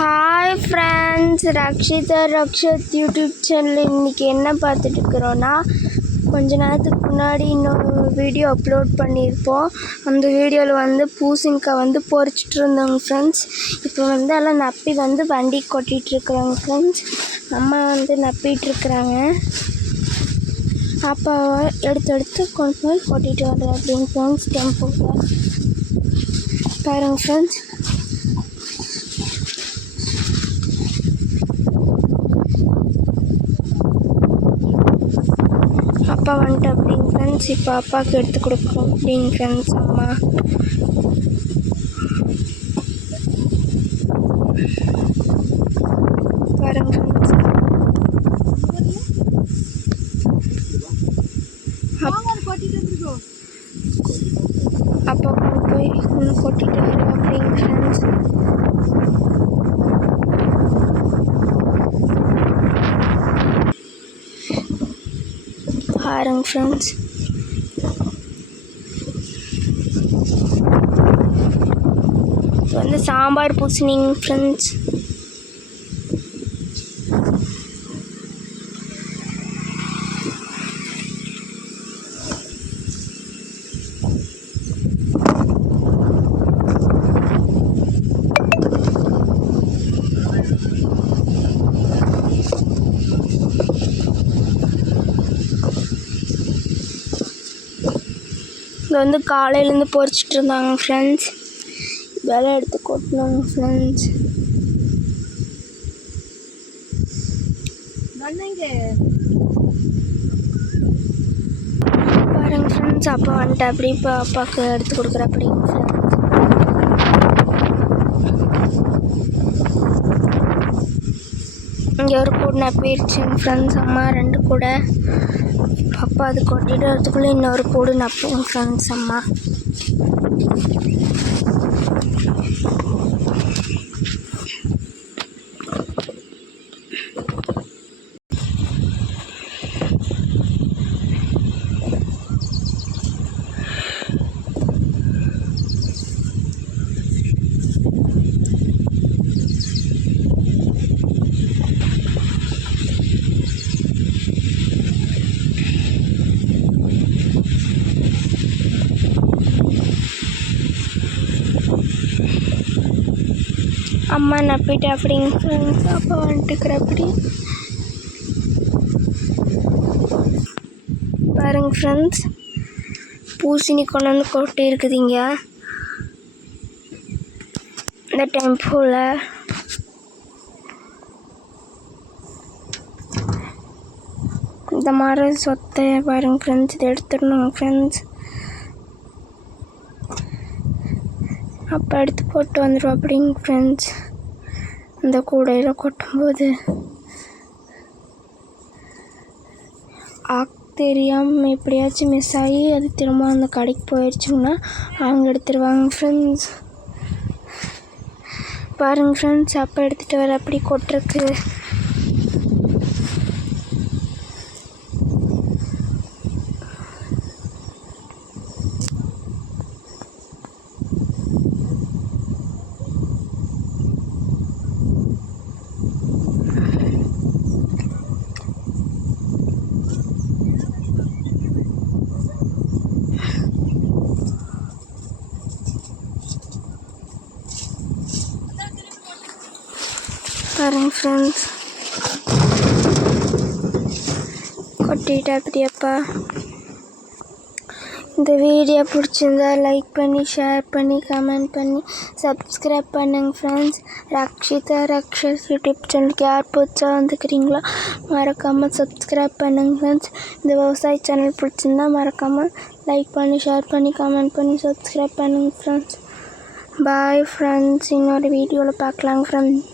Hi friends, ரக்ஷத் YouTube channel இன்றைக்கி என்ன பார்த்துட்ருக்குறோன்னா, கொஞ்ச நேரத்துக்கு முன்னாடி இன்னொரு வீடியோ அப்லோட் பண்ணியிருப்போம். அந்த வீடியோவில் பூசணிக்காய் பொரிச்சிட்டு இருந்தோங்க ஃப்ரெண்ட்ஸ். இப்போ எல்லாம் நப்பி வண்டி கொட்டிகிட்ருக்குறாங்க ஃப்ரெண்ட்ஸ். அம்மா நப்பிகிட்ருக்குறாங்க. அப்பாவை எடுத்து கொண்டு போய் கொட்டிகிட்டு வர்றேன் அப்படின்னு ஃப்ரெண்ட்ஸ். டெம்போவில் பாருங்க ஃப்ரெண்ட்ஸ். அப்பா அப்படிங்க ஃப்ரெண்ட்ஸ். இப்போ அப்பாவுக்கு எடுத்து கொடுக்குறோம் அப்படிங்க ஃப்ரெண்ட்ஸ். அம்மா பாருங்க ஃப்ரெண்ட்ஸ். அப்பா கொண்டு போய் ஒன்று கொட்டிட்டு வரோம் அப்படிங்க ஃப்ரெண்ட்ஸ். பாருங்க ஃப்ரெண்ட்ஸ். சாம்பார் பூசணிங்க ஃப்ரெண்ட்ஸ். இது காலையிலேருந்து பொரிச்சிட்டு இருந்தாங்க ஃப்ரெண்ட்ஸ். வேலை எடுத்து கொட்டணுங்க ஃப்ரெண்ட்ஸ். பாருங்க ஃப்ரெண்ட்ஸ். அப்பா அப்படி இப்போ அப்பாவுக்கு எடுத்து கொடுக்குற அப்படிங்க ஃப்ரெண்ட்ஸ். இங்கே ஒரு கூட நப்பிடுச்சுங்க ஃப்ரெண்ட்ஸ். அம்மா 2 கூட. அப்பா அது கொட்டிட்டு வரதுக்குள்ளே இன்னொரு கூடு நப்புங்க ஃப்ரெண்ட்ஸ். அம்மா அம்மா நப்பிட்டு அப்படிங்க ஃப்ரெண்ட்ஸ். அப்பா அப்படி பாருங்க ஃப்ரெண்ட்ஸ். பூசணி கொண்டு கொட்டி இருக்குதுங்க இந்த டெம்போவில். இந்த மாதிரி சொத்தை பாருங்க ஃப்ரெண்ட்ஸ். இதை எடுத்துடணும் ஃப்ரெண்ட்ஸ். அப்போ எடுத்து போட்டு வந்துடும் அப்படிங்க ஃப்ரெண்ட்ஸ். இந்த கூடையில் கொட்டும்போது தெரியாமல் எப்படியாச்சும் மிஸ் ஆகி அது திரும்ப அந்த கடைக்கு போயிடுச்சுங்கன்னா அவங்க எடுத்துருவாங்க ஃப்ரெண்ட்ஸ். பாருங்க ஃப்ரெண்ட்ஸ். அப்போ எடுத்துகிட்டு வர அப்படி கொட்டுருக்கு. பாருங்க ஃப்ரெண்ட்ஸ். கொட்டிட்டு அப்படியப்பா. இந்த வீடியோ பிடிச்சிருந்தா லைக் பண்ணி, ஷேர் பண்ணி, கமெண்ட் பண்ணி, சப்ஸ்கிரைப் பண்ணுங்க ஃப்ரெண்ட்ஸ். ரக்ஷத் யூடியூப் சேனலுக்கு யார் புதுசாக வந்துக்கிறீங்களோ மறக்காமல் சப்ஸ்கிரைப் பண்ணுங்க ஃப்ரெண்ட்ஸ். இந்த விவசாய சேனல் பிடிச்சிருந்தா மறக்காமல் லைக் பண்ணி, ஷேர் பண்ணி, கமெண்ட் பண்ணி, சப்ஸ்கிரைப் பண்ணுங்க ஃப்ரெண்ட்ஸ். Bye friends. இன்னொரு வீடியோவில் பார்க்கலாங்க ஃப்ரெண்ட்ஸ்.